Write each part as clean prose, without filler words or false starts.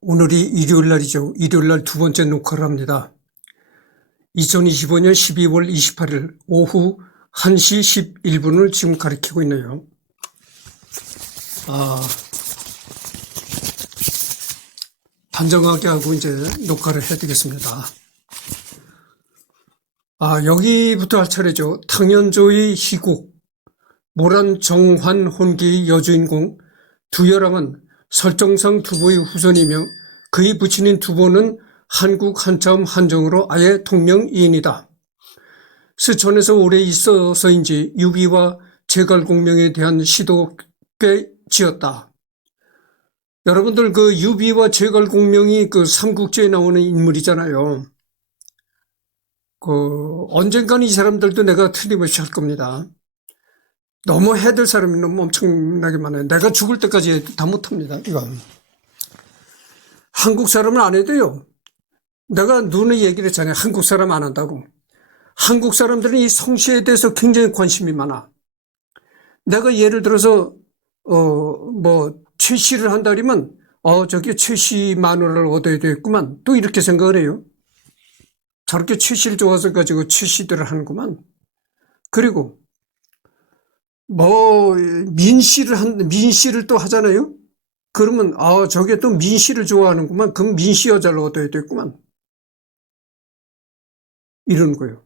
오늘이 일요일 날이죠. 일요일 날 두 번째 녹화를 합니다. 2025년 12월 28일 오후 1시 11분을 지금 가리키고 있네요. 단정하게 하고 이제 녹화를 해야 되겠습니다. 여기부터 할 차례죠. 탕현조의 희곡, 모란 정환 혼기의 여주인공 두열함은 설정상 두보의 후손이며 그의 부친인 두보는 한국 한자음 한정으로 아예 동명이인이다. 스천에서 오래 있어서인지 유비와 제갈공명에 대한 시도 꽤 지었다. 여러분들 그 유비와 제갈공명이 그 삼국지에 나오는 인물이잖아요. 언젠가는 이 사람들도 내가 틀림없이 할 겁니다. 너무 해야 될 사람이 너무 엄청나게 많아요. 내가 죽을 때까지 다 못합니다. 이건. 한국 사람은 안 해도요. 내가 눈에 얘기를 했잖아요. 한국 사람 안 한다고. 한국 사람들은 이 성씨에 대해서 굉장히 관심이 많아. 내가 예를 들어서 최씨를 한다 그러면 저기 최씨 마누라를 얻어야 되겠구만. 또 이렇게 생각을 해요. 저렇게 최씨를 좋아서 가지고 최씨들을 하는구만. 그리고 민씨를 또 하잖아요. 그러면 저게 또 민씨를 좋아하는구만. 그럼 민씨 여자를 얻어야 되겠구만. 이런 거예요.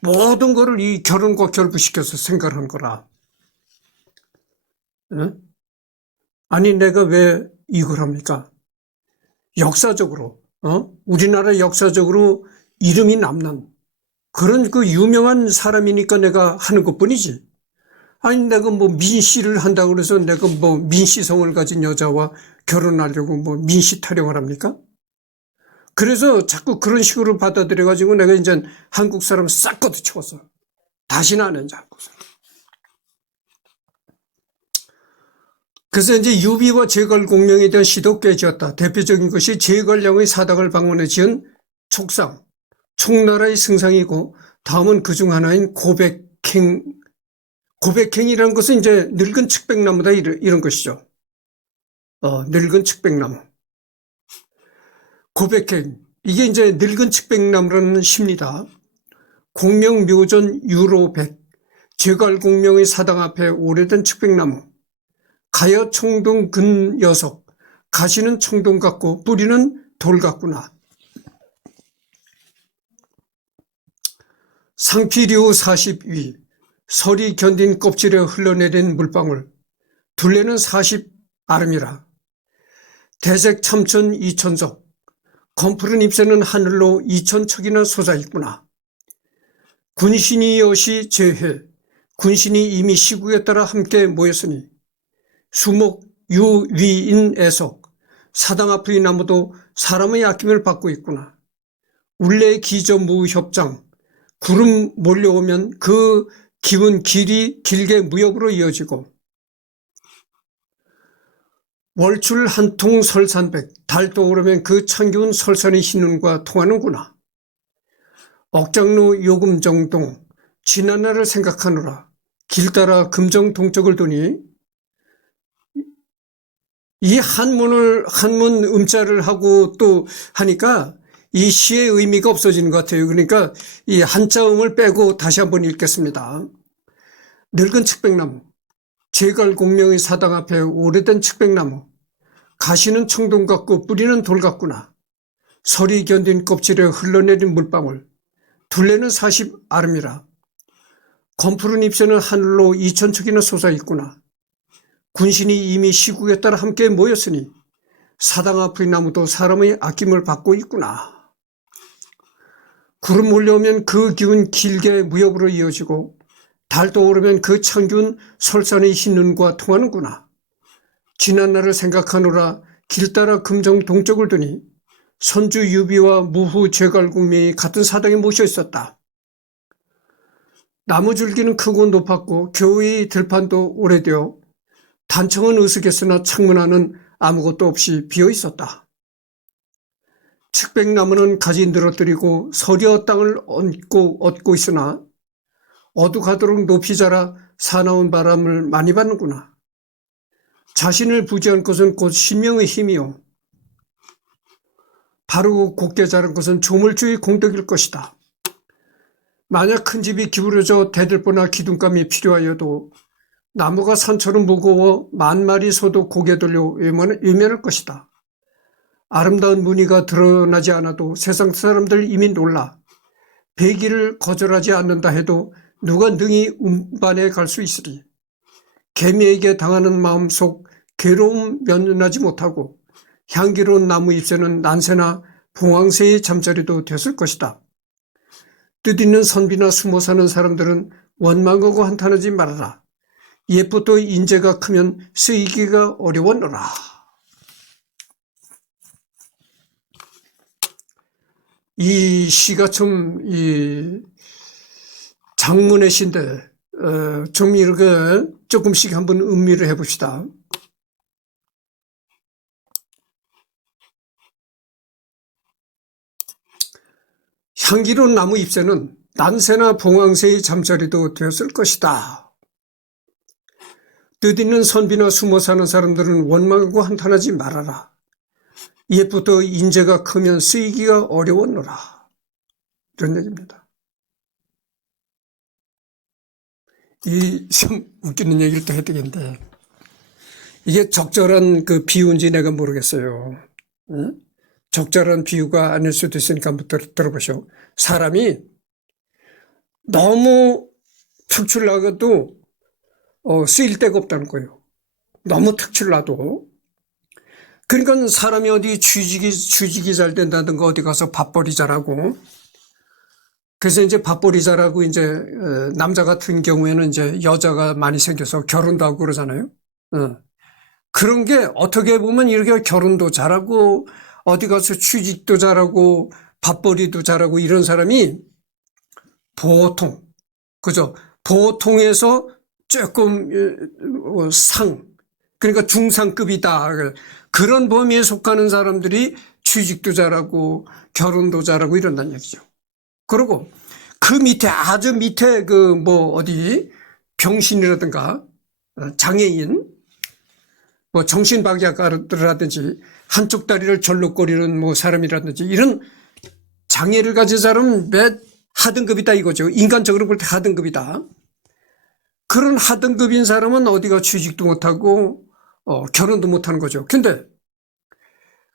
모든 거를 이 결혼과 결부시켜서 생각하는 거라. 네? 아니 내가 왜 이걸 합니까? 역사적으로 우리나라 역사적으로 이름이 남는 그런 그 유명한 사람이니까 내가 하는 것뿐이지. 아니 내가 민씨를 한다고 그래서 내가 민씨성을 가진 여자와 결혼하려고 민씨 타령을 합니까? 그래서 자꾸 그런 식으로 받아들여 가지고 내가 이제 한국 사람 싹 걷어치웠어. 다시는 안 한다. 그래서 이제 유비와 제갈공명에 대한 시도 꽤 지었다. 대표적인 것이 제갈량의 사닥을 방문해 지은 촉상, 총나라의 승상이고 다음은 그중 하나인 고백행이라는 것은 이제 늙은 측백나무다 이런 것이죠. 늙은 측백나무. 고백행. 이게 이제 늙은 측백나무라는 시입니다. 공명묘전 유로백. 제갈공명의 사당 앞에 오래된 측백나무. 가여 청동 근여석. 가시는 청동 같고 뿌리는 돌 같구나. 상피류 40위. 설이 견딘 껍질에 흘러내린 물방울. 둘레는 40아름이라. 대색 참천 2000석. 검푸른 잎새는 하늘로 2000척이나 솟아있구나. 군신이 여시 제회. 군신이 이미 시국에 따라 함께 모였으니 수목 유위인 애석. 사당 앞의 나무도 사람의 아낌을 받고 있구나. 울레 기저 무협장. 구름 몰려오면 그 기운 길게 무역으로 이어지고 월출 한 통 설산백. 달도 오르면 그 창기운 설산의 흰눈과 통하는구나. 억장로 요금정동. 지난날을 생각하노라. 길 따라 금정 동쪽을 두니 이 한문 음자를 하고 또 하니까 이 시의 의미가 없어지는 것 같아요. 그러니까 이 한자음을 빼고 다시 한번 읽겠습니다. 늙은 측백나무. 제갈공명의 사당 앞에 오래된 측백나무. 가시는 청동 같고 뿌리는 돌 같구나. 설이 견딘 껍질에 흘러내린 물방울. 둘레는 40아름이라. 검푸른 잎새는 하늘로 2000척이나 솟아있구나. 군신이 이미 시국에 따라 함께 모였으니 사당 앞의 나무도 사람의 아낌을 받고 있구나. 구름 몰려오면 그 기운 길게 무역으로 이어지고 달도 오르면 그 창기운 설산의 흰눈과 통하는구나. 지난날을 생각하노라. 길 따라 금정 동쪽을 두니 선주 유비와 무후 제갈공명이 같은 사당에 모셔 있었다. 나무 줄기는 크고 높았고 겨우의 들판도 오래되어 단청은 으슥했으나 창문 안은 아무것도 없이 비어 있었다. 측백나무는 가지 늘어뜨리고 서려 땅을 얻고 있으나 어둑하도록 높이 자라 사나운 바람을 많이 받는구나. 자신을 부지한 것은 곧 신명의 힘이요 바로 곱게 자란 것은 조물주의 공덕일 것이다. 만약 큰 집이 기울어져 대들보나 기둥감이 필요하여도 나무가 산처럼 무거워 만마리 소도 고개 돌려 외면할 것이다. 아름다운 무늬가 드러나지 않아도 세상 사람들 이미 놀라 배기를 거절하지 않는다 해도 누가 능히 운반해 갈 수 있으리. 개미에게 당하는 마음속 괴로움 면하지 못하고 향기로운 나무 잎새는 난새나 봉황새의 잠자리도 됐을 것이다. 뜻있는 선비나 숨어 사는 사람들은 원망하고 한탄하지 말아라. 옛부터 인재가 크면 쓰이기가 어려웠노라. 이 시가 좀 장문의 시인데 좀 이렇게 조금씩 한번 음미를 해봅시다. 향기로운 나무 잎새는 난새나 봉황새의 잠자리도 되었을 것이다. 뜻있는 선비나 숨어 사는 사람들은 원망하고 한탄하지 말아라. 옛부터 인재가 크면 쓰이기가 어려웠노라. 이런 얘기입니다. 이 참 웃기는 얘기를 또 해야 되겠는데 이게 적절한 그 비유인지 내가 모르겠어요. 응? 적절한 비유가 아닐 수도 있으니까 한번 들어보시오. 사람이 너무 특출나도 쓰일 데가 없다는 거예요. 너무 특출나도. 그러니까 사람이 어디 취직이 잘 된다든가 어디 가서 밥벌이 잘하고 그래서 이제 밥벌이 잘하고 이제 남자 같은 경우에는 이제 여자가 많이 생겨서 결혼도 하고 그러잖아요. 그런 게 어떻게 보면 이렇게 결혼도 잘하고 어디 가서 취직도 잘하고 밥벌이도 잘하고 이런 사람이 보통 그죠? 보통에서 조금 그러니까 중상급이다. 그런 범위에 속하는 사람들이 취직도 잘하고 결혼도 잘하고 이런다는 얘기죠. 그리고 그 밑에 아주 밑에 병신이라든가 장애인 정신박약자라든지 한쪽 다리를 절룩거리는 사람이라든지 이런 장애를 가진 사람은 몇 하등급이다 이거죠. 인간적으로 볼 때 하등급이다. 그런 하등급인 사람은 어디가 취직도 못하고 결혼도 못하는 거죠. 근데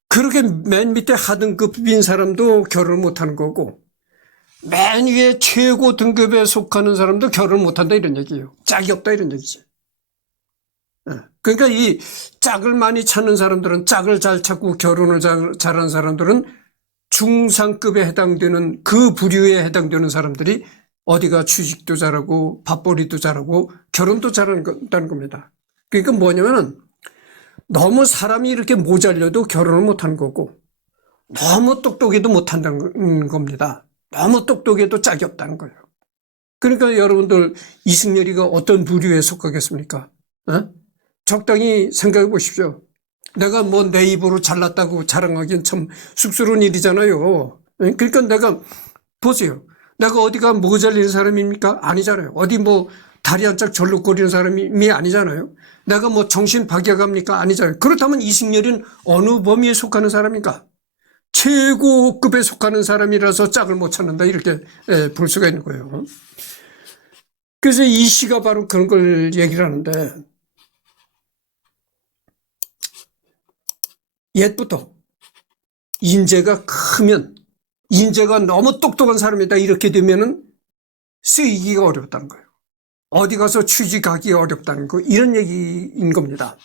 그렇게 맨 밑에 하등급인 사람도 결혼을 못하는 거고 맨 위에 최고 등급에 속하는 사람도 결혼을 못한다 이런 얘기예요. 짝이 없다 이런 얘기지. 그러니까 이 짝을 많이 찾는 사람들은 짝을 잘 찾고 결혼을 잘하는 사람들은 중상급에 해당되는 그 부류에 해당되는 사람들이 어디가 취직도 잘하고 밥벌이도 잘하고 결혼도 잘한다는 겁니다. 그러니까 뭐냐면은 너무 사람이 이렇게 모자려도 결혼을 못하는 거고 너무 똑똑해도 못한다는 겁니다. 너무 똑똑해도 짝이 없다는 거예요. 그러니까 여러분들 이승열이가 어떤 부류에 속하겠습니까? 적당히 생각해 보십시오. 내가 내 입으로 잘났다고 자랑하기엔 참 쑥스러운 일이잖아요. 그러니까 내가 보세요. 내가 어디가 모자리는 사람입니까? 아니잖아요. 어디 다리 한짝 절룩거리는 사람이 아니잖아요. 내가 정신 박약합니까? 아니잖아요. 그렇다면 이승열이는 어느 범위에 속하는 사람입니까? 최고급에 속하는 사람이라서 짝을 못 찾는다 이렇게 볼 수가 있는 거예요. 그래서 이 시가 바로 그런 걸 얘기를 하는데 옛부터 인재가 크면 인재가 너무 똑똑한 사람이다 이렇게 되면은 쓰이기가 어렵다는 거예요. 어디 가서 취직하기 어렵다는 거 이런 얘기인 겁니다.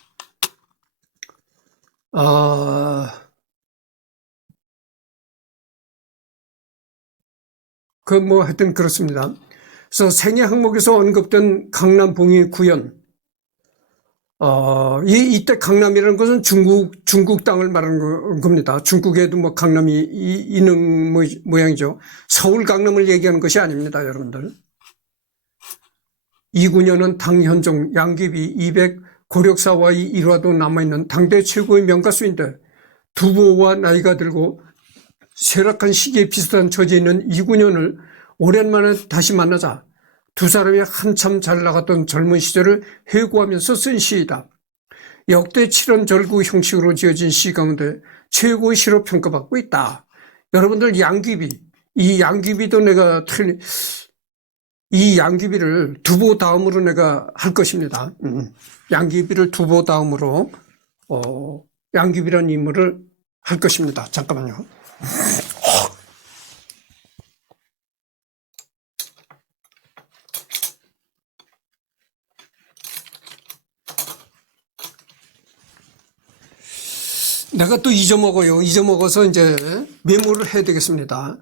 하여튼 그렇습니다. 그래서 생애 항목에서 언급된 강남 봉이 구현. 이때 강남이라는 것은 중국 땅을 말하는 겁니다. 중국에도 강남이 있는 모양이죠. 서울 강남을 얘기하는 것이 아닙니다, 여러분들. 이구년은 당현종, 양귀비, 이백, 고력사와의 일화도 남아있는 당대 최고의 명가수인데 두부와 나이가 들고 쇠락한 시기에 비슷한 처지에 있는 이구년을 오랜만에 다시 만나자 두 사람이 한참 잘 나갔던 젊은 시절을 회고하면서 쓴 시이다. 역대 칠원절구 형식으로 지어진 시 가운데 최고의 시로 평가받고 있다. 여러분들 양귀비, 이 양귀비도 내가 이 양귀비를 두보 다음으로 내가 할 것입니다. 양귀비를 두보 다음으로 양귀비라는 인물을 할 것입니다. 잠깐만요. 내가 또 잊어먹어요. 잊어먹어서 이제 메모를 해야 되겠습니다.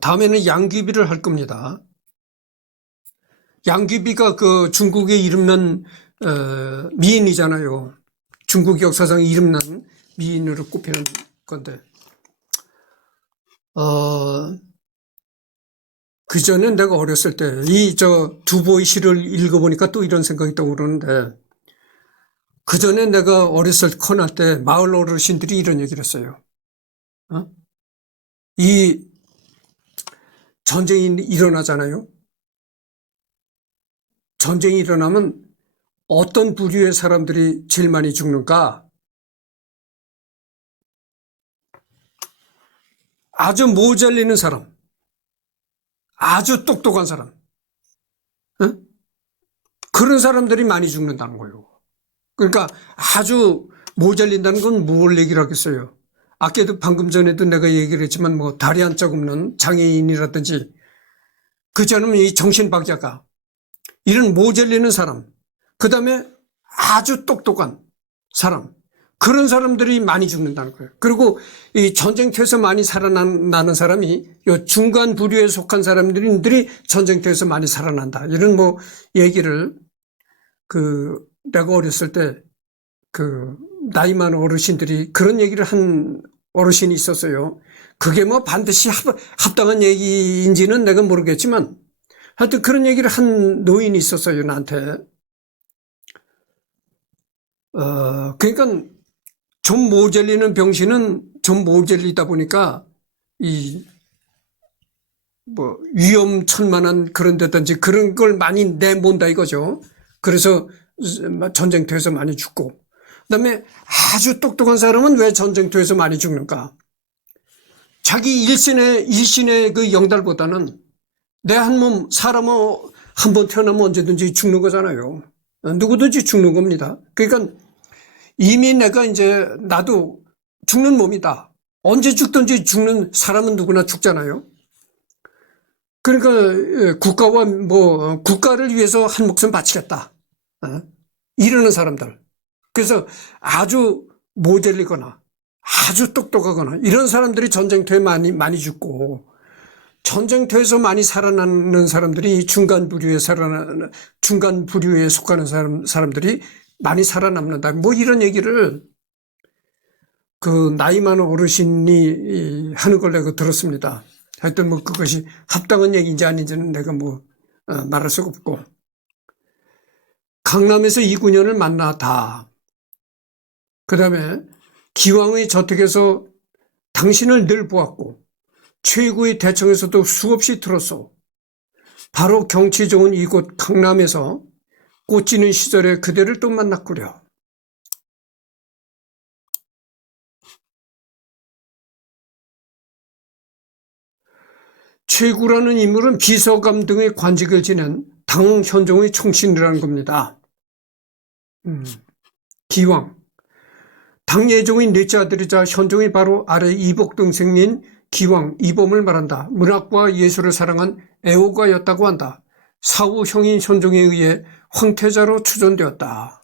다음에는 양귀비를 할 겁니다. 양귀비가 그 중국의 이름난 미인이잖아요. 중국 역사상 이름난 미인으로 꼽히는 건데, 그 전에 내가 어렸을 때 이 두보의 시를 읽어보니까 또 이런 생각이 떠오르는데, 그 전에 내가 어렸을 커날 때 마을 어르신들이 이런 얘기를 했어요. 이 전쟁이 일어나잖아요. 전쟁이 일어나면 어떤 부류의 사람들이 제일 많이 죽는가? 아주 모자리는 사람, 아주 똑똑한 사람, 그런 사람들이 많이 죽는다는 거예요. 그러니까 아주 모자린다는 건 뭘 얘기를 하겠어요. 아까도 방금 전에도 내가 얘기를 했지만 뭐 다리 한 짝 없는 장애인이라든지 그처럼 이 정신박자가 이런 모자리는 사람, 그 다음에 아주 똑똑한 사람, 그런 사람들이 많이 죽는다는 거예요. 그리고 이 전쟁터에서 많이 살아나는 사람이 이 중간 부류에 속한 사람들이 전쟁터에서 많이 살아난다. 이런 뭐 얘기를 내가 어렸을 때 나이 많은 어르신들이 그런 얘기를 한 어르신이 있었어요. 그게 뭐 반드시 합당한 얘기인지는 내가 모르겠지만 하여튼 그런 얘기를 한 노인이 있었어요, 나한테. 그러니까 좀 모자리는 병신은 좀 모자리다 보니까 위험천만한 그런 데든지 그런 걸 많이 내몬다 이거죠. 그래서 전쟁터에서 많이 죽고. 그다음에 아주 똑똑한 사람은 왜 전쟁터에서 많이 죽는가? 자기 일신의 그 영달보다는 내 한 몸, 사람은 한 번 태어나면 언제든지 죽는 거잖아요. 누구든지 죽는 겁니다. 그러니까 이미 나도 죽는 몸이다. 언제 죽든지 죽는 사람은 누구나 죽잖아요. 그러니까 국가를 위해서 한 목숨 바치겠다. 이러는 사람들. 그래서 아주 모자리거나 아주 똑똑하거나 이런 사람들이 전쟁터에 많이 죽고, 전쟁터에서 많이 살아나는 사람들이 중간 부류에 속하는 사람들이 많이 살아남는다. 뭐 이런 얘기를 나이 많은 어르신이 하는 걸 내가 들었습니다. 하여튼 뭐 그것이 합당한 얘기인지 아닌지는 내가 말할 수가 없고. 강남에서 이군현을 만나다. 그 다음에 기왕의 저택에서 당신을 늘 보았고 최고의 대청에서도 수없이 들었소. 바로 경치 좋은 이곳 강남에서 꽃지는 시절에 그대를 또 만났구려. 최구라는 인물은 비서감 등의 관직을 지낸 당 현종의 총신이라는 겁니다. 기왕. 당 예종의 넷째 아들이자 현종의 바로 아래 이복 동생인 기왕, 이범을 말한다. 문학과 예술을 사랑한 애호가였다고 한다. 사후 형인 현종에 의해 황태자로 추존되었다.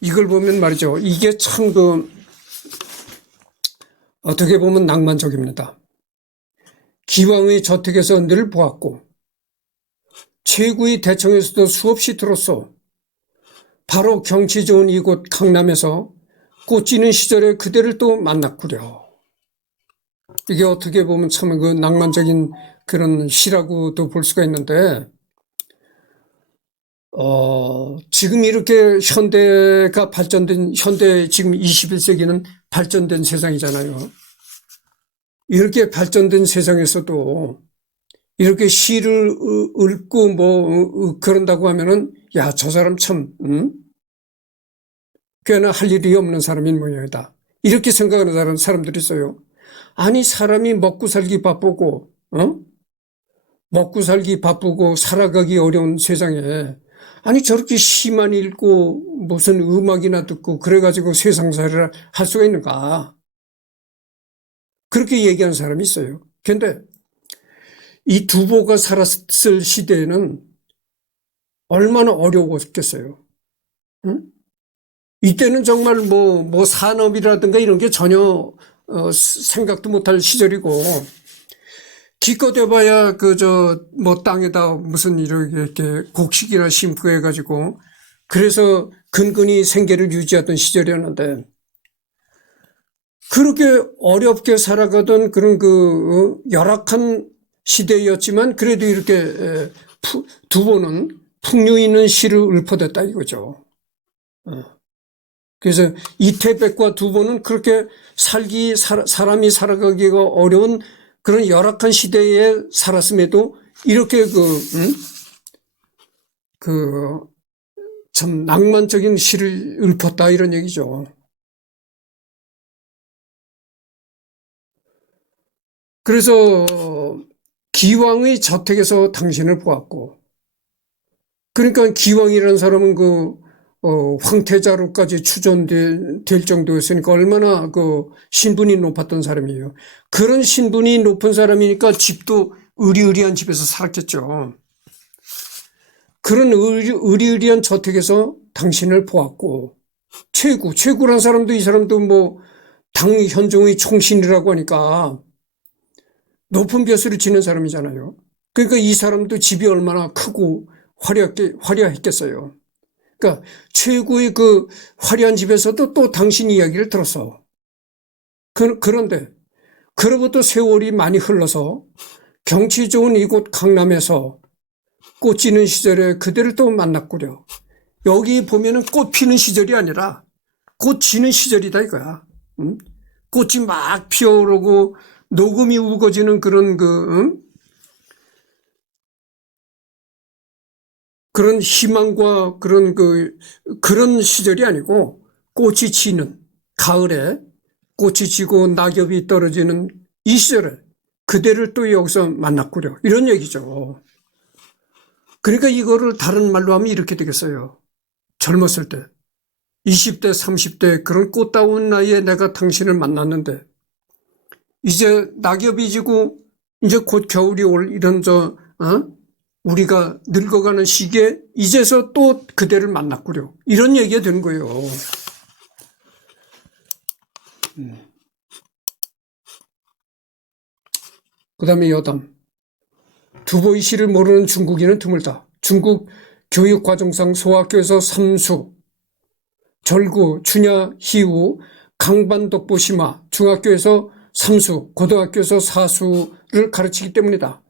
이걸 보면 말이죠. 이게 참 어떻게 보면 낭만적입니다. 기왕의 저택에서 늘 보았고 최구의 대청에서도 수없이 들었소. 바로 경치 좋은 이곳 강남에서 꽃지는 시절에 그대를 또 만났구려. 이게 어떻게 보면 참 낭만적인 그런 시라고도 볼 수가 있는데, 지금 이렇게 현대 지금 21세기는 발전된 세상이잖아요. 이렇게 발전된 세상에서도 이렇게 시를 읽고 그런다고 하면은, 야, 저 사람 참, 꽤나 할 일이 없는 사람인 모양이다. 이렇게 생각하는 사람들이 있어요. 아니, 사람이 먹고 살기 바쁘고, 먹고 살기 바쁘고 살아가기 어려운 세상에 아니 저렇게 시만 읽고 무슨 음악이나 듣고 그래가지고 세상살이를 할 수가 있는가. 그렇게 얘기하는 사람이 있어요. 그런데 이 두보가 살았을 시대에는 얼마나 어려웠겠어요. 응? 이때는 정말 뭐 산업이라든가 이런 게 전혀 생각도 못할 시절이고 기껏 해봐야 뭐 땅에다 무슨 이렇게 곡식이나 심고 해가지고 그래서 근근히 생계를 유지하던 시절이었는데 그렇게 어렵게 살아가던 그런 열악한 시대였지만 그래도 이렇게 두보는 풍요 있는 시를 읊어댔다 이거죠. 그래서 이태백과 두보는 그렇게 사람이 살아가기가 어려운 그런 열악한 시대에 살았음에도 이렇게 참 낭만적인 시를 읊었다 이런 얘기죠. 그래서 기왕의 저택에서 당신을 보았고, 그러니까 기왕이라는 사람은 황태자로까지 추존될 정도였으니까 얼마나 신분이 높았던 사람이에요. 그런 신분이 높은 사람이니까 집도 의리의리한 집에서 살았겠죠. 그런 의리의리한 저택에서 당신을 보았고, 최구란 사람도 이 사람도 뭐 당 현종의 총신이라고 하니까 높은 벼슬을 지는 사람이잖아요. 그러니까 이 사람도 집이 얼마나 크고 화려했겠어요. 그러니까 최고의 화려한 집에서도 또 당신 이야기를 들었어. 그런데 그로부터 세월이 많이 흘러서 경치 좋은 이곳 강남에서 꽃 지는 시절에 그대를 또 만났구려. 여기 보면은 꽃 피는 시절이 아니라 꽃 지는 시절이다 이거야. 꽃이 막 피어오르고 녹음이 우거지는 그런 희망과 그런 시절이 아니고 꽃이 지는 가을에 꽃이 지고 낙엽이 떨어지는 이 시절에 그대를 또 여기서 만났구려. 이런 얘기죠. 그러니까 이거를 다른 말로 하면 이렇게 되겠어요. 젊었을 때 20대 30대 그런 꽃다운 나이에 내가 당신을 만났는데 이제 낙엽이 지고 이제 곧 겨울이 올 이런 우리가 늙어가는 시기에 이제서 또 그대를 만났구려. 이런 얘기가 되는 거예요. 그 다음에 여담. 두보이 시를 모르는 중국인은 드물다. 중국 교육과정상 소학교에서 삼수, 절구, 춘야, 희우, 강반독보 심화, 중학교에서 삼수, 고등학교에서 사수를 가르치기 때문이다.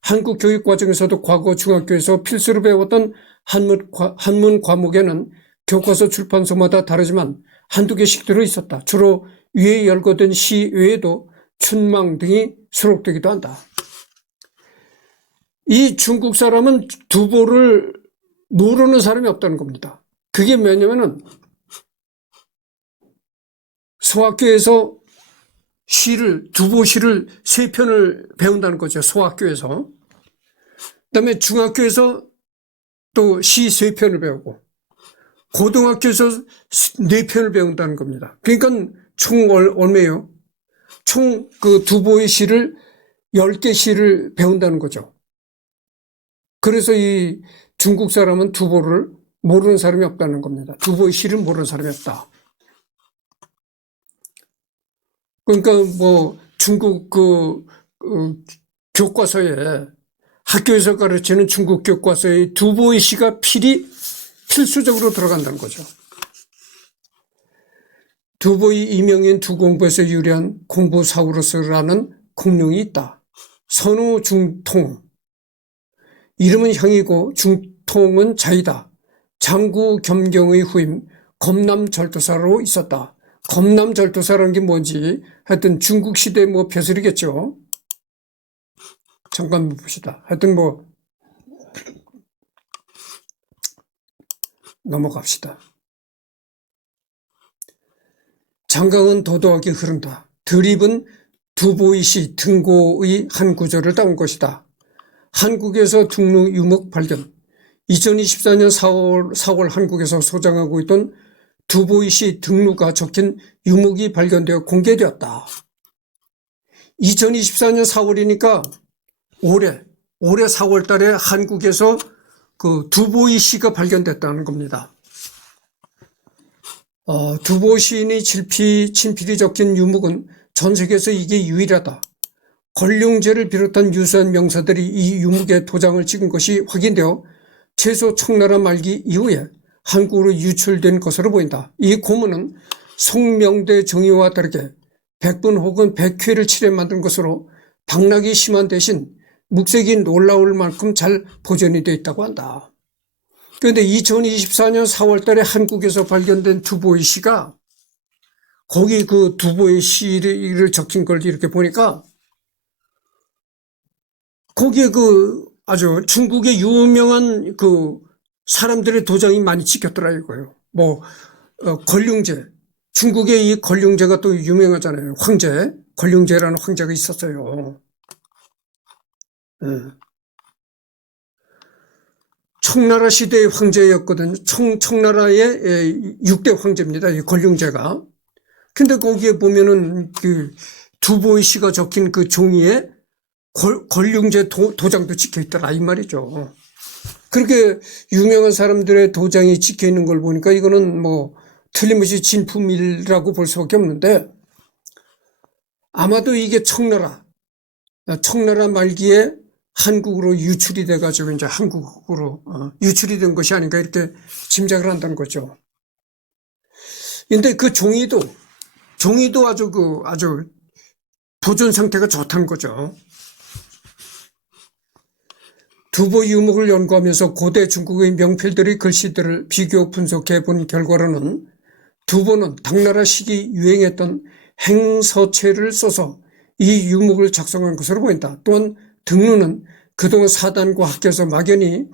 한국 교육 과정에서도 과거 중학교에서 필수로 배웠던 한문 과목에는 교과서 출판소마다 다르지만 한두 개씩 들어있었다. 주로 위에 열거된 시 외에도 춘망 등이 수록되기도 한다. 이 중국 사람은 두보를 모르는 사람이 없다는 겁니다. 그게 뭐냐면은 소학교에서 두보 시를 3편을 배운다는 거죠. 소학교에서. 그다음에 중학교에서 또 시 3편을 배우고 고등학교에서 4편을 배운다는 겁니다. 그러니까 총 얼마예요? 총 두보의 시를 10개 시를 배운다는 거죠. 그래서 이 중국 사람은 두보를 모르는 사람이 없다는 겁니다. 두보의 시를 모르는 사람이 없다. 그러니까 뭐 중국 교과서에 학교에서 가르치는 중국 교과서에 두보의 시가 필수적으로 들어간다는 거죠. 두보의 이명인 두공부에서 유래한 공부사우루스라는 공룡이 있다. 선우 중통. 이름은 형이고 중통은 자이다. 장구 겸경의 후임 검남절도사로 있었다. 검남절도사라는 게 뭔지 하여튼 중국 시대 뭐 벼슬이겠죠. 잠깐 봅시다. 하여튼 뭐 넘어갑시다. 장강은 도도하게 흐른다. 드립은 두보이시 등고의 한 구절을 따온 것이다. 한국에서 등루 유목 발견. 2024년 4월 한국에서 소장하고 있던 두보이시 등루가 적힌 유목이 발견되어 공개되었다. 2024년 4월이니까 올해 4월 달에 한국에서 그 두보이 시가 발견됐다는 겁니다. 두보 시인의 친필이 적힌 유목은 전 세계에서 이게 유일하다. 권룡제를 비롯한 유사한 명사들이 이 유목에 도장을 찍은 것이 확인되어 최소 청나라 말기 이후에 한국으로 유출된 것으로 보인다. 이 고문은 송명대 정의와 다르게 백분 혹은 백회를 칠해 만든 것으로 당락이 심한 대신 묵색이 놀라울 만큼 잘 보존이 되어 있다고 한다. 그런데 2024년 4월 달에 한국에서 발견된 두보의 시가 거기 그 두보의 시를 적힌 걸 이렇게 보니까 거기에 그 아주 중국의 유명한 그 사람들의 도장이 많이 찍혔더라 이거예요. 권룡제. 중국의 이 권룡제가 또 유명하잖아요. 황제. 권룡제라는 황제가 있었어요. 네. 청나라 시대의 황제였거든요. 청나라의 6대 황제입니다. 이 권룡제가. 근데 거기에 보면은 그 두보의 시가 적힌 그 종이에 권룡제 도장도 찍혀 있더라 이 말이죠. 그렇게 유명한 사람들의 도장이 찍혀 있는 걸 보니까 이거는 뭐 틀림없이 진품이라고 볼 수밖에 없는데 아마도 이게 청나라 말기에 한국으로 유출이 돼가지고 이제 한국으로 유출이 된 것이 아닌가 이렇게 짐작을 한다는 거죠. 근데 그 종이도 아주 보존 상태가 좋다는 거죠. 두보 유목을 연구하면서 고대 중국의 명필들의 글씨들을 비교 분석해 본 결과로는 두보는 당나라 시기 유행했던 행서체를 써서 이 유목을 작성한 것으로 보인다. 또한 등루는 그동안 사단과 학계에서 막연히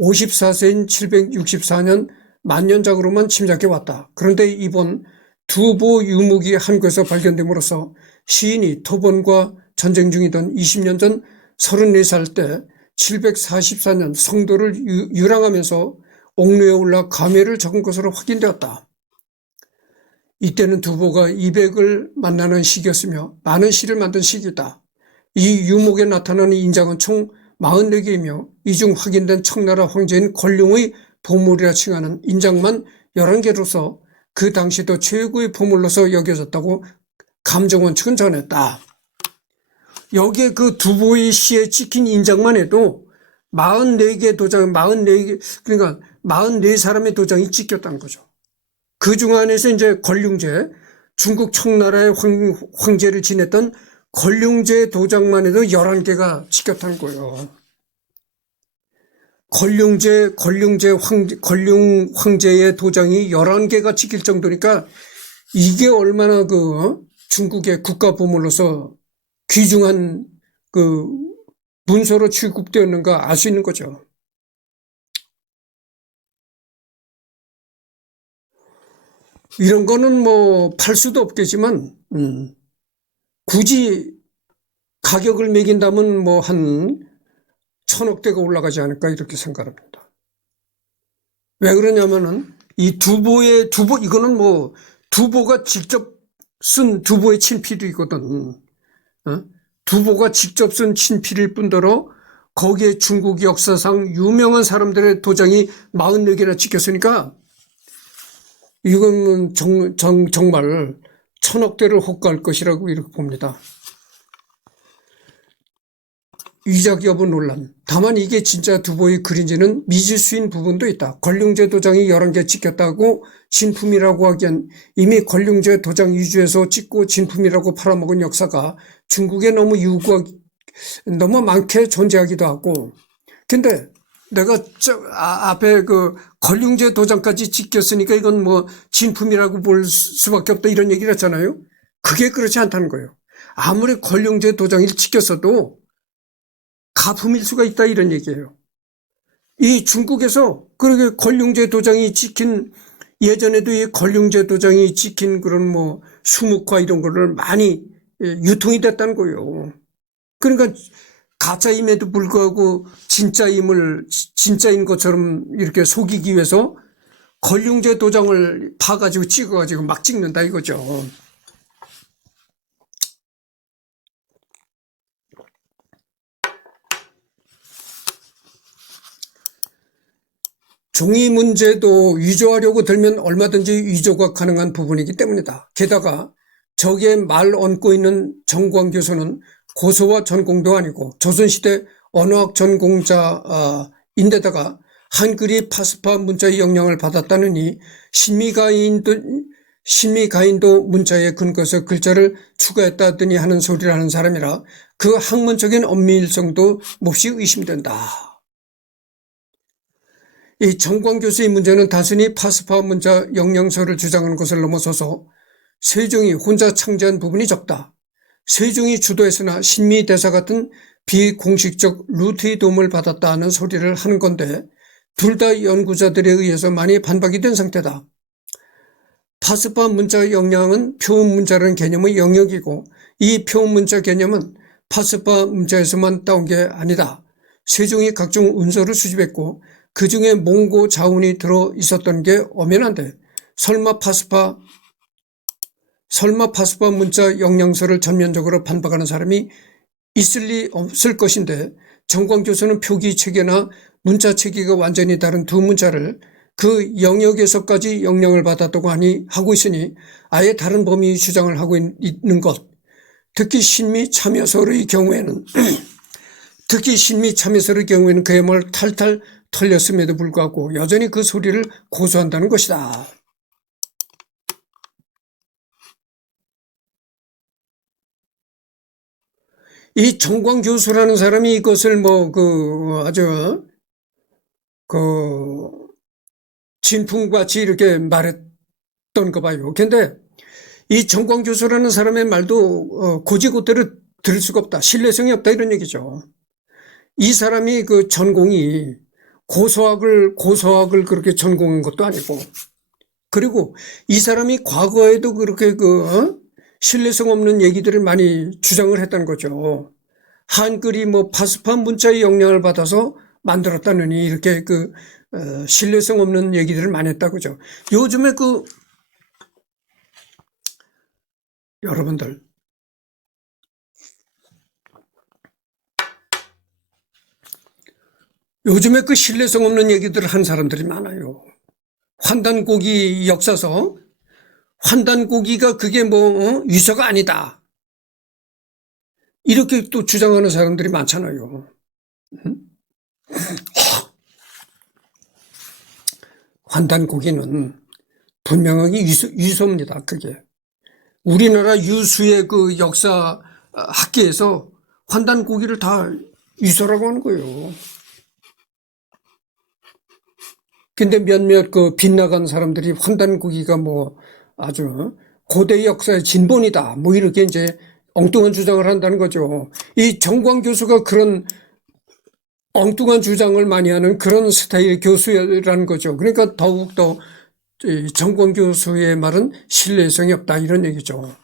54세인 764년 만년작으로만 침략해 왔다. 그런데 이번 두보 유목이 한국에서 발견됨으로써 시인이 토본과 전쟁 중이던 20년 전 34살 때 744년 성도를 유랑하면서 옥루에 올라 감회를 적은 것으로 확인되었다. 이때는 두보가 200을 만나는 시기였으며 많은 시를 만든 시기다. 이 유목에 나타나는 인장은 총 44개이며 이 중 확인된 청나라 황제인 권룡의 보물이라 칭하는 인장만 11개로서 그 당시도 최고의 보물로서 여겨졌다고 감정원 측은 전했다. 여기에 그 두보의 시에 찍힌 인장만 해도 44개 도장, 44개, 그러니까 44사람의 도장이 찍혔다는 거죠. 그 중 안에서 이제 권룡제, 중국 청나라의 황제를 지냈던 권룡제 도장만 해도 11개가 찍혔다는 거예요. 권룡 황제의 도장이 11개가 찍힐 정도니까 이게 얼마나 그 중국의 국가보물로서 귀중한 그 문서로 취급되었는가 알 수 있는 거죠. 이런 거는 뭐 팔 수도 없겠지만 굳이 가격을 매긴다면 뭐 한 1000억대가 올라가지 않을까 이렇게 생각합니다. 왜 그러냐면은 이 두보 이거는 뭐 두보가 직접 쓴 두보의 친필이거든. 두보가 직접 쓴 친필일 뿐더러 거기에 중국 역사상 유명한 사람들의 도장이 44개나 찍혔으니까 이건 정말 1000억대를 호가할 것이라고 이렇게 봅니다. 위작 여부 논란. 다만 이게 진짜 두보의 글인지는 미질 수인 부분도 있다. 권룡제 도장이 11개 찍혔다고 진품이라고 하기엔 이미 권룡제 도장 위주에서 찍고 진품이라고 팔아먹은 역사가 중국에 너무 많게 존재하기도 하고. 근데 내가 앞에 그 권룡제 도장까지 찍혔으니까 이건 뭐 진품이라고 볼 수밖에 없다 이런 얘기를 했잖아요. 그게 그렇지 않다는 거예요. 아무리 권룡제 도장이 찍혔어도 가품일 수가 있다 이런 얘기예요. 이 중국에서 그렇게 권룡제 도장이 찍힌 예전에도 이 권룡제 도장이 찍힌 그런 뭐 수묵화 이런 거를 많이 유통이 됐다는 거예요. 그러니까 가짜임에도 불구하고 진짜인 것처럼 이렇게 속이기 위해서 권룡제 도장을 파가지고 찍어가지고 막 찍는다 이거죠. 종이 문제도 위조하려고 들면 얼마든지 위조가 가능한 부분이기 때문이다. 게다가 저기에 말 얹고 있는 정광 교수는 고서와 전공도 아니고 조선시대 언어학 전공자인데다가 한글이 파스파 문자의 영향을 받았다느니 신미가인도 문자에 근거해서 글자를 추가했다더니 하는 소리를 하는 사람이라 그 학문적인 엄밀성도 몹시 의심된다. 이 정광 교수의 문제는 단순히 파스파 문자 영양서를 주장하는 것을 넘어서서 세종이 혼자 창제한 부분이 적다. 세종이 주도했으나 신미대사 같은 비공식적 루트의 도움을 받았다는 소리를 하는 건데 둘 다 연구자들에 의해서 많이 반박이 된 상태다. 파스파 문자 영향은 표음 문자라는 개념의 영역이고 이 표음 문자 개념은 파스파 문자에서만 따온 게 아니다. 세종이 각종 운서를 수집했고 그 중에 몽고 자운이 들어 있었던 게 엄연한데 설마 파스파 문자 영양서를 전면적으로 반박하는 사람이 있을 리 없을 것인데 정광 교수는 표기 체계나 문자 체계가 완전히 다른 두 문자를 그 영역에서까지 영향을 받았다고 하고 있으니 아예 다른 범위 주장을 하고 있는 것. 특히 신미 참여설의 경우에는 그야말로 탈탈 털렸음에도 불구하고 여전히 그 소리를 고수한다는 것이다. 이 정광 교수라는 사람이 이것을 아주 진풍같이 이렇게 말했던 거 봐요. 근데 이 정광 교수라는 사람의 말도 고지고대로 들을 수가 없다. 신뢰성이 없다 이런 얘기죠. 이 사람이 그 전공이 고서학을 그렇게 전공한 것도 아니고, 그리고 이 사람이 과거에도 그렇게 신뢰성 없는 얘기들을 많이 주장을 했다는 거죠. 한글이 파스파 문자의 영향을 받아서 만들었다느니 이렇게 신뢰성 없는 얘기들을 많이 했다고죠. 요즘에 여러분들 요즘에 신뢰성 없는 얘기들을 하는 사람들이 많아요. 환단고기 역사서 환단고기가 그게 위서가 아니다. 이렇게 또 주장하는 사람들이 많잖아요. 환단고기는 분명하게 위서입니다. 그게. 우리나라 유수의 역사 학계에서 환단고기를 다 위서라고 하는 거예요. 근데 몇몇 빗나간 사람들이 환단고기가 아주 고대 역사의 진본이다. 이렇게 이제 엉뚱한 주장을 한다는 거죠. 이 정광 교수가 그런 엉뚱한 주장을 많이 하는 그런 스타일의 교수라는 거죠. 그러니까 더욱더 정광 교수의 말은 신뢰성이 없다 이런 얘기죠.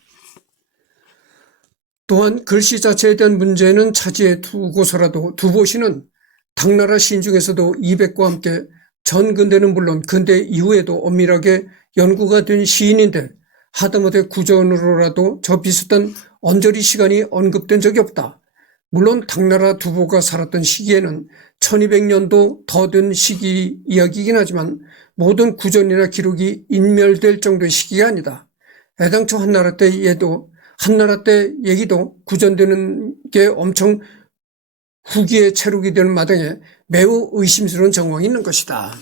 또한 글씨 자체에 대한 문제는 차지해 두고서라도 두보시는 당나라 시인 중에서도 이백과 함께 전근대는 물론 근대 이후에도 엄밀하게 연구가 된 시인인데 하다못해 구전으로라도 저 비슷한 언저리 시간이 언급된 적이 없다. 물론 당나라 두보가 살았던 시기에는 1200년도 더 된 시기 이야기이긴 하지만 모든 구전이나 기록이 인멸될 정도의 시기가 아니다. 애당초 한나라 때 얘기도 구전되는 게 엄청 후기에 체록이 되는 마당에 매우 의심스러운 정황이 있는 것이다.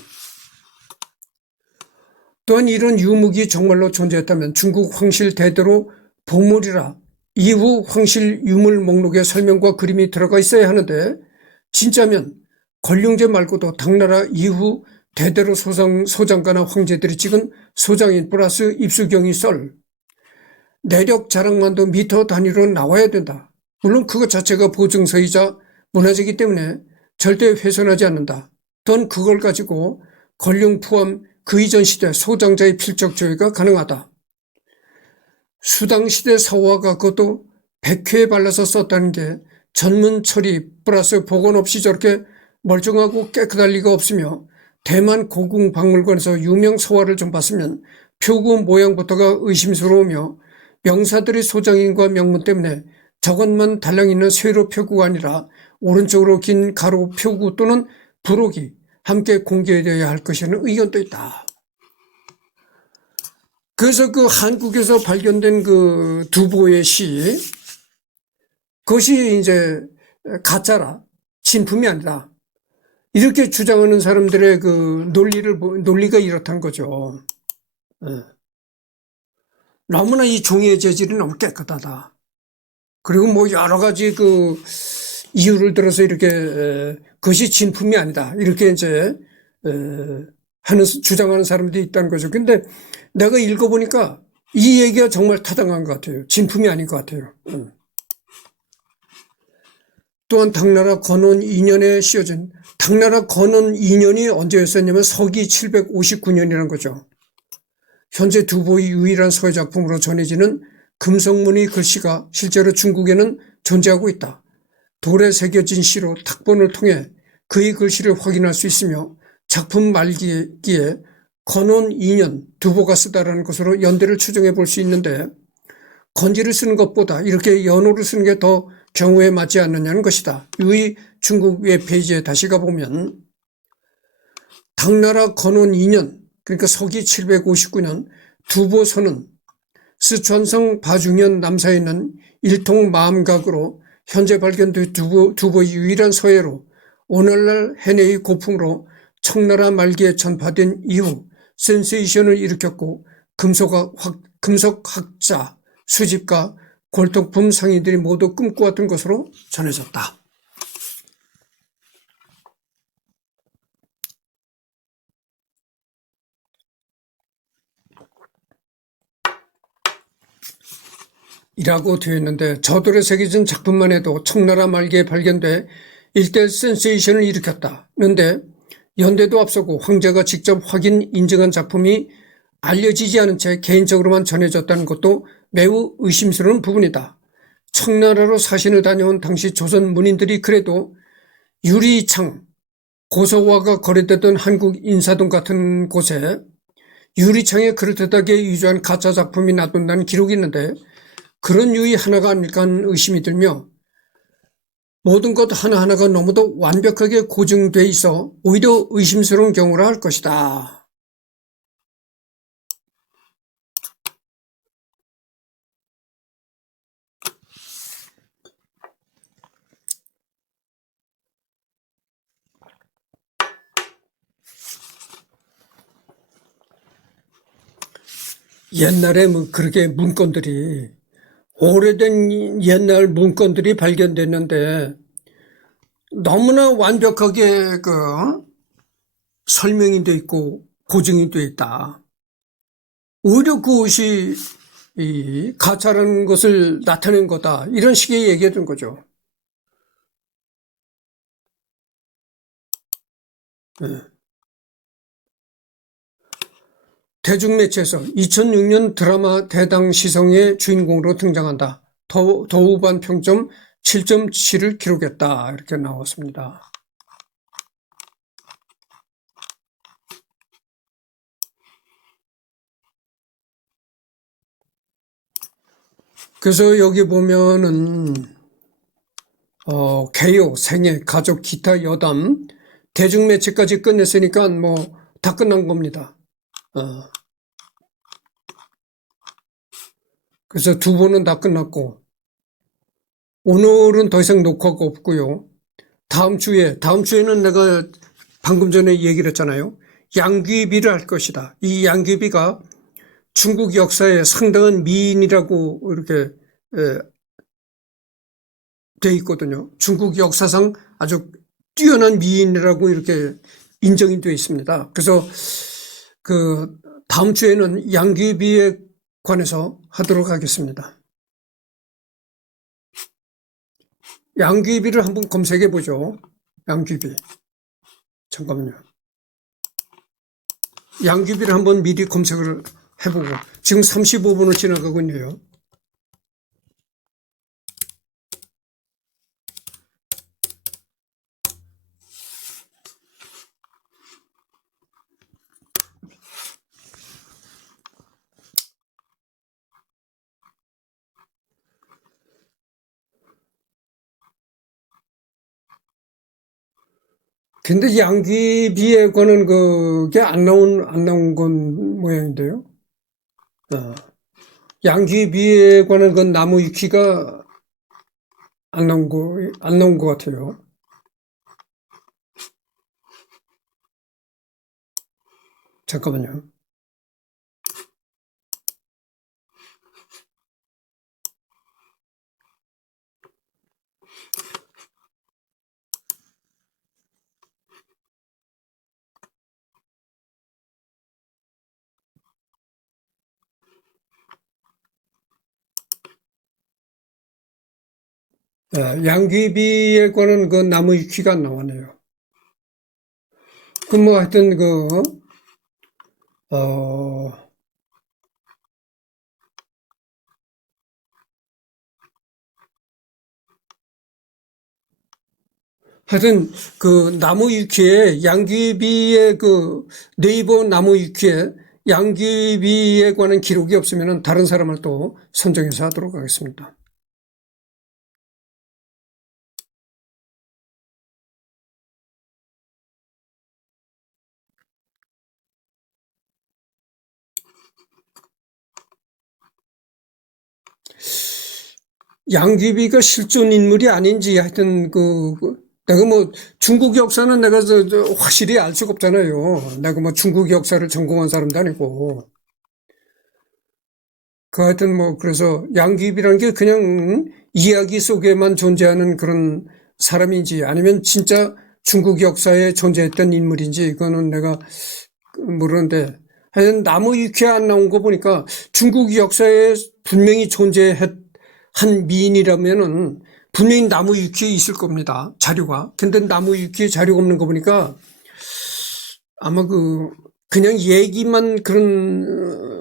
또한 이런 유목이 정말로 존재했다면 중국 황실 대대로 보물이라 이후 황실 유물 목록에 설명과 그림이 들어가 있어야 하는데 진짜면 권룡제 말고도 당나라 이후 대대로 소장가나 황제들이 찍은 소장인 플러스 입수경이 썰 내력 자랑만도 미터 단위로 나와야 된다. 물론 그것 자체가 보증서이자 문화재이기 때문에 절대 훼손하지 않는다. 또한 그걸 가지고 권룡 포함 그 이전 시대 소장자의 필적 조회가 가능하다. 수당시대 사화가 그것도 100회 발라서 썼다는 게 전문 처리 플러스 복원 없이 저렇게 멀쩡하고 깨끗할 리가 없으며 대만 고궁박물관에서 유명 서화를 좀 봤으면 표구 모양부터가 의심스러우며 명사들의 소장인과 명문 때문에 저것만 달랑 있는 세로 표구가 아니라 오른쪽으로 긴 가로 표구 또는 부록이 함께 공개되어야 할 것이라는 의견도 있다. 그래서 그 한국에서 발견된 그 두보의 시, 그것이 이제 가짜라, 진품이 아니다. 이렇게 주장하는 사람들의 그 논리가 이렇다는 거죠. 너무나 이 종이의 재질이 너무 깨끗하다. 그리고 뭐 여러 가지 그 이유를 들어서 이렇게 그것이 진품이 아니다. 이렇게 이제 주장하는 사람들이 있다는 거죠. 근데 내가 읽어보니까 이 얘기가 정말 타당한 것 같아요. 진품이 아닌 것 같아요. 또한 당나라 건원 2년에 씌어진, 당나라 건원 2년이 언제였었냐면 서기 759년이라는 거죠. 현재 두보의 유일한 서예 작품으로 전해지는 금성문의 글씨가 실제로 중국에는 존재하고 있다. 돌에 새겨진 시로 탁본을 통해 그의 글씨를 확인할 수 있으며 작품 말기에 건원 2년 두보가 쓰다라는 것으로 연대를 추정해 볼 수 있는데 건지를 쓰는 것보다 이렇게 연호를 쓰는 게 더 경우에 맞지 않느냐는 것이다. 이 중국 웹페이지에 다시 가보면 당나라 건원 2년 그러니까 서기 759년 두보서는 스촨성 바중현 남사에 있는 일통 마음각으로 현재 발견된 두보의 유일한 서예로 오늘날 해내의 고풍으로 청나라 말기에 전파된 이후 센세이션을 일으켰고 금속학자, 수집가, 골동품 상인들이 모두 꿈꿔왔던 것으로 전해졌다. 이라고 되어 있는데 저돌에 새겨진 작품만 해도 청나라 말기에 발견돼 일대 센세이션을 일으켰다는데 연대도 앞서고 황제가 직접 확인 인증한 작품이 알려지지 않은 채 개인적으로만 전해졌다는 것도 매우 의심스러운 부분이다. 청나라로 사신을 다녀온 당시 조선 문인들이 그래도 유리창, 고서화가 거래되던 한국 인사동 같은 곳에 유리창에 그럴듯하게 위조한 가짜 작품이 놔둔다는 기록이 있는데 그런 유의 하나가 아닐까 하는 의심이 들며 모든 것 하나하나가 너무도 완벽하게 고증돼 있어 오히려 의심스러운 경우라 할 것이다. 옛날에 그렇게 문건들이 오래된 옛날 문건들이 발견됐는데 너무나 완벽하게 그 설명이 돼 있고 고증이 돼 있다. 오히려 그것이 이 가짜라는 것을 나타낸 거다. 이런 식의 얘기했던 거죠. 네. 대중매체에서 2006년 드라마 대당시성의 주인공으로 등장한다. 더우반 평점 7.7을 기록했다. 이렇게 나왔습니다. 그래서 여기 보면은 개요, 생애, 가족, 기타, 여담, 대중매체까지 끝냈으니까 뭐 다 끝난 겁니다. 그래서 두보는 다 끝났고 오늘은 더 이상 녹화가 없고요. 다음 주에는 내가 방금 전에 얘기를 했잖아요. 양귀비를 할 것이다. 이 양귀비가 중국 역사에 상당한 미인이라고 이렇게 돼 있거든요. 중국 역사상 아주 뛰어난 미인이라고 이렇게 인정이 되어 있습니다. 그래서 그 다음 주에는 양귀비에 관해서 하도록 하겠습니다. 양귀비를 한번 검색해 보죠. 양귀비. 잠깐만요. 양귀비를 한번 미리 검색을 해보고 지금 35분을 지나가고 있네요. 근데 양귀비에 관한 그게 안 나온 건 모양인데요. 어, 양귀비에 관한 그 나무 위키가 안 나온 것 같아요. 잠깐만요. 양귀비에 관한 그 나무 위키가 안 나오네요. 그 뭐 하여튼 어, 하여튼 그 나무 위키에 양귀비의 그 네이버 나무 위키에 양귀비에 관한 기록이 없으면 다른 사람을 또 선정해서 하도록 하겠습니다. 양귀비가 실존 인물이 아닌지 하여튼 내가 뭐 중국 역사는 내가 확실히 알 수가 없잖아요. 내가 뭐 중국 역사를 전공한 사람도 아니고. 하여튼 뭐 그래서 양귀비라는 게 그냥 이야기 속에만 존재하는 그런 사람인지 아니면 진짜 중국 역사에 존재했던 인물인지 이거는 내가 모르는데 하여튼 나무 위키에 안 나온 거 보니까 중국 역사에 분명히 존재한 미인이라면은 분명히 나무 위키에 있을 겁니다. 자료가. 근데 나무 위키에 자료가 없는 거 보니까 아마 그냥 얘기만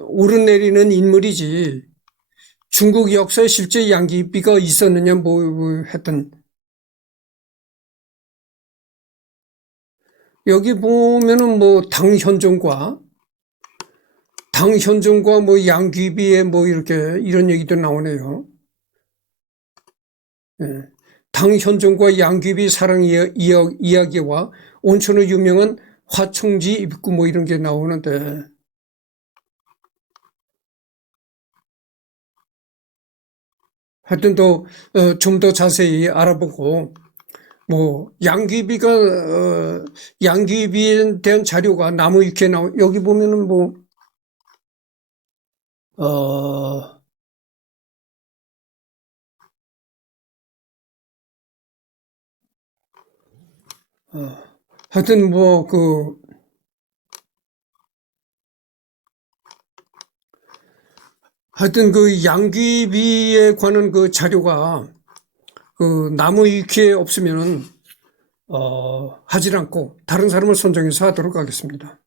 오르내리는 인물이지 중국 역사에 실제 양귀비가 있었느냐 뭐 했던 여기 보면은 뭐 당현종과 뭐 양귀비의 뭐 이렇게 이런 얘기도 나오네요. 예. 당현종과 양귀비 사랑 이야기와 온천으로 유명한 화청지 입구 뭐 이런 게 나오는데 하여튼 좀 더 자세히 알아보고 뭐 양귀비에 대한 자료가 나무 위키에 여기 보면은 어, 하여튼 하여튼 양귀비에 관한 그 자료가 나무 위키에 없으면은 하질 않고 다른 사람을 선정해서 하도록 하겠습니다.